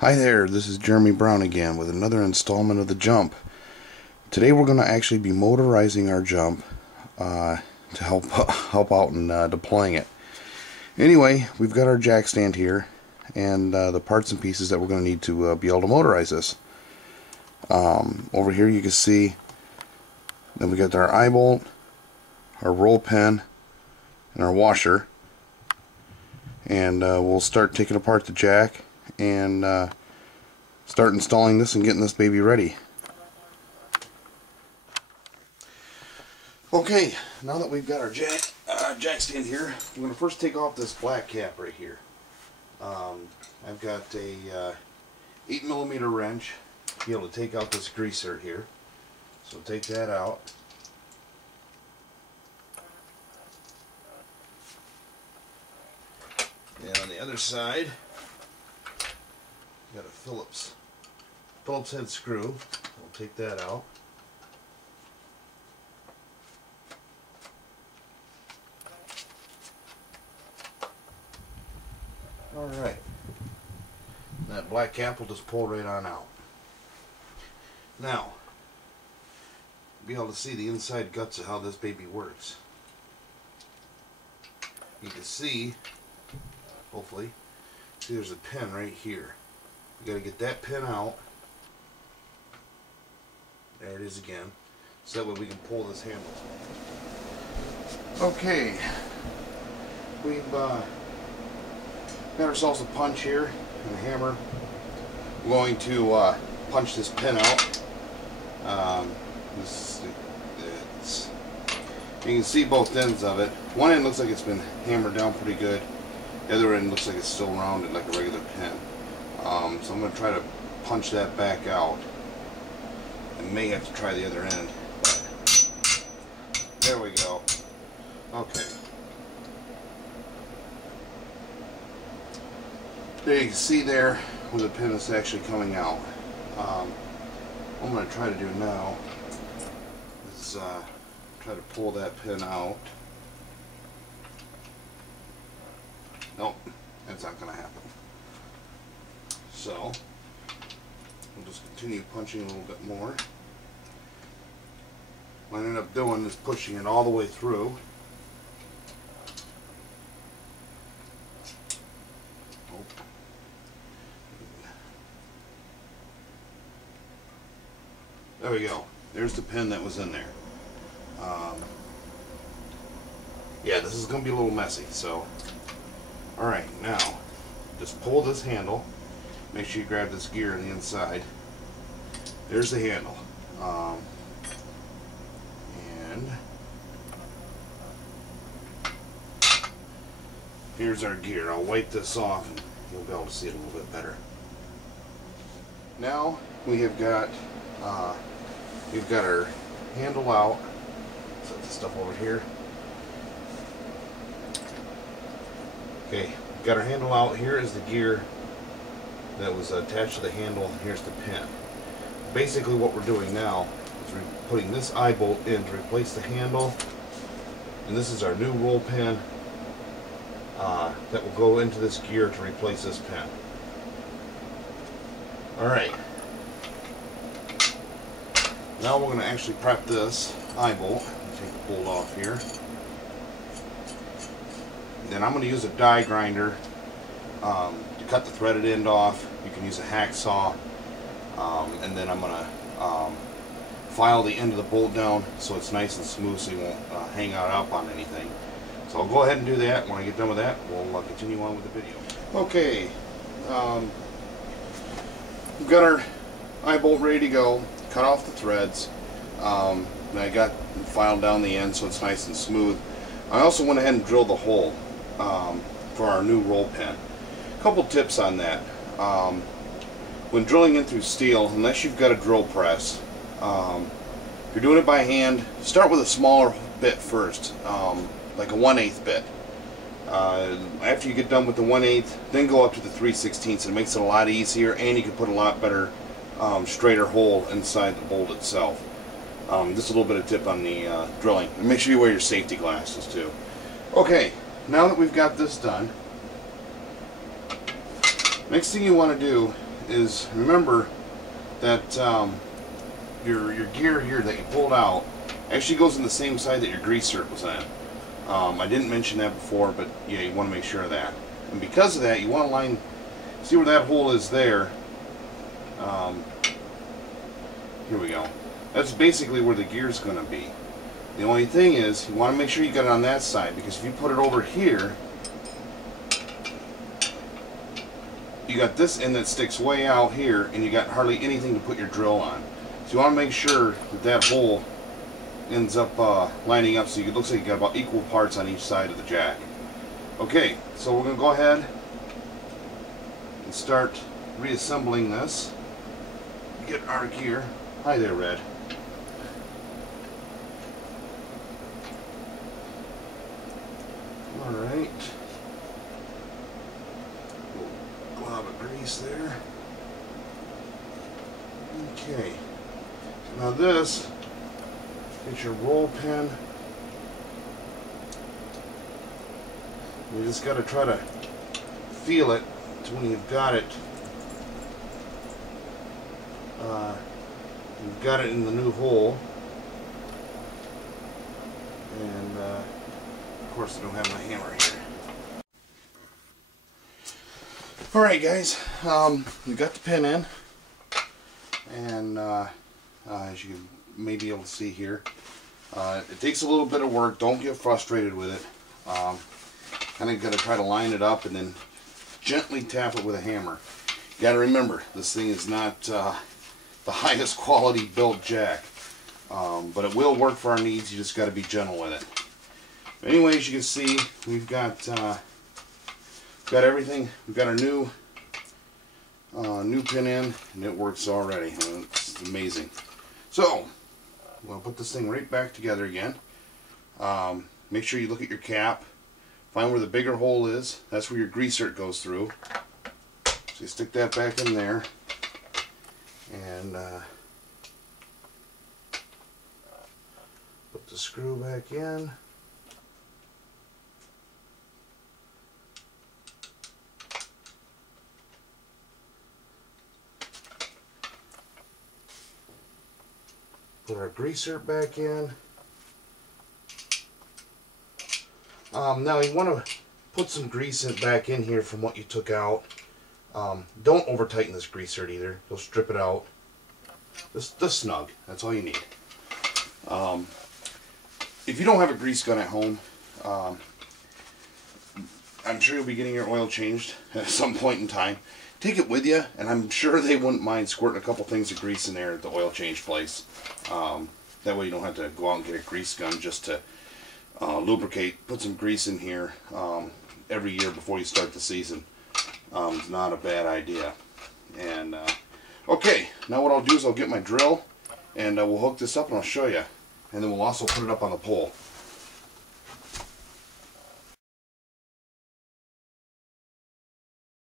Hi there, this is Jeremy Brown again with another installment of the jump. Today we're going to actually be motorizing our jump to help out in deploying it. Anyway, we've got our jack stand here and the parts and pieces that we're going to need to be able to motorize this. Over here you can see that we got our eye bolt, our roll pin, and our washer. And we'll start taking apart the jack and start installing this and getting this baby ready. Okay, now that we've got our jack stand here, we're going to first take off this black cap right here. I've got a 8mm wrench to be able to take out this greaser here. So take that out. And on the other side, got a Phillips head screw. We'll take that out. Alright. That black cap will just pull right on out. Now, be able to see the inside guts of how this baby works. You can see, hopefully, see there's a pin right here. You got to get that pin out. There it is again. So that way we can pull this handle. Okay. We've got ourselves a punch here and a hammer. We're going to punch this pin out. You can see both ends of it. One end looks like it's been hammered down pretty good. The other end looks like it's still rounded like a regular pin. So I'm going to try to punch that back out. I may have to try the other end. But there we go. Okay. There you can see there where the pin is actually coming out. What I'm going to try to do now is try to pull that pin out. Nope, that's not going to happen. So, we'll just continue punching a little bit more. What I end up doing is pushing it all the way through. There we go. There's the pin that was in there. Yeah, this is going to be a little messy. So, alright, now just pull this handle. Make sure you grab this gear on the inside. There's the handle. And here's our gear. I'll wipe this off and you'll be able to see it a little bit better. Now we have got we've got our handle out. Set this stuff over here. Okay, we've got our handle out. Here is the gear that was attached to the handle. Here's the pin. Basically what we're doing now is we're putting this eye bolt in to replace the handle, and this is our new roll pin that will go into this gear to replace this pin. Alright, now we're going to actually prep this eye bolt. Take the bolt off here. Then I'm going to use a die grinder to cut the threaded end off. You can use a hacksaw, and then I'm going to file the end of the bolt down so it's nice and smooth so you won't hang out up on anything. So I'll go ahead and do that. When I get done with that, we'll continue on with the video. Okay, we've got our eye bolt ready to go. Cut off the threads. And I got filed down the end so it's nice and smooth. I also went ahead and drilled the hole for our new roll pin. A couple tips on that. When drilling in through steel, unless you've got a drill press, if you're doing it by hand, start with a smaller bit first, like a 1/8 bit. After you get done with the 1/8, then go up to the 3/16. It makes it a lot easier, and you can put a lot better, straighter hole inside the bolt itself. Just a little bit of tip on the drilling. And make sure you wear your safety glasses too. Okay, now that we've got this done, next thing you want to do is remember that your gear here that you pulled out actually goes in the same side that your grease zerk was on. I didn't mention that before, but yeah, you want to make sure of that. And because of that, you want to line, see where that hole is there. Here we go. That's basically where the gear's going to be. The only thing is, you want to make sure you got it on that side, because if you put it over here, you got this end that sticks way out here, and you got hardly anything to put your drill on. So you want to make sure that that hole ends up lining up so it looks like you got about equal parts on each side of the jack. Okay, so we're going to go ahead and start reassembling this. Get our gear. Hi there, Red. Alright. Glob of grease there. Okay. Now this, get your roll pin. You just got to try to feel it to when you've got it. You've got it in the new hole. And of course I don't have my hammer here. Alright guys, we got the pin in. And as you may be able to see here, it takes a little bit of work. Don't get frustrated with it. Kind of got to try to line it up and then gently tap it with a hammer. You got to remember, this thing is not the highest quality built jack, but it will work for our needs. You just got to be gentle with it. But anyway, as you can see, we've got everything. We've got our new pin in, and it works already. It's amazing. So we'll put this thing right back together again. Make sure you look at your cap. Find where the bigger hole is. That's where your grease zerk goes through. So you stick that back in there, and put the screw back in. Put our grease zerk back in. Now you want to put some grease back in here from what you took out. Don't over tighten this grease zerk either. You'll strip it out. This snug. That's all you need. If you don't have a grease gun at home, I'm sure you'll be getting your oil changed at some point in time. Take it with you, and I'm sure they wouldn't mind squirting a couple things of grease in there at the oil change place. That way you don't have to go out and get a grease gun just to lubricate. Put some grease in here every year before you start the season. It's not a bad idea. And okay, now what I'll do is I'll get my drill and we'll hook this up and I'll show you. And then we'll also put it up on the pole.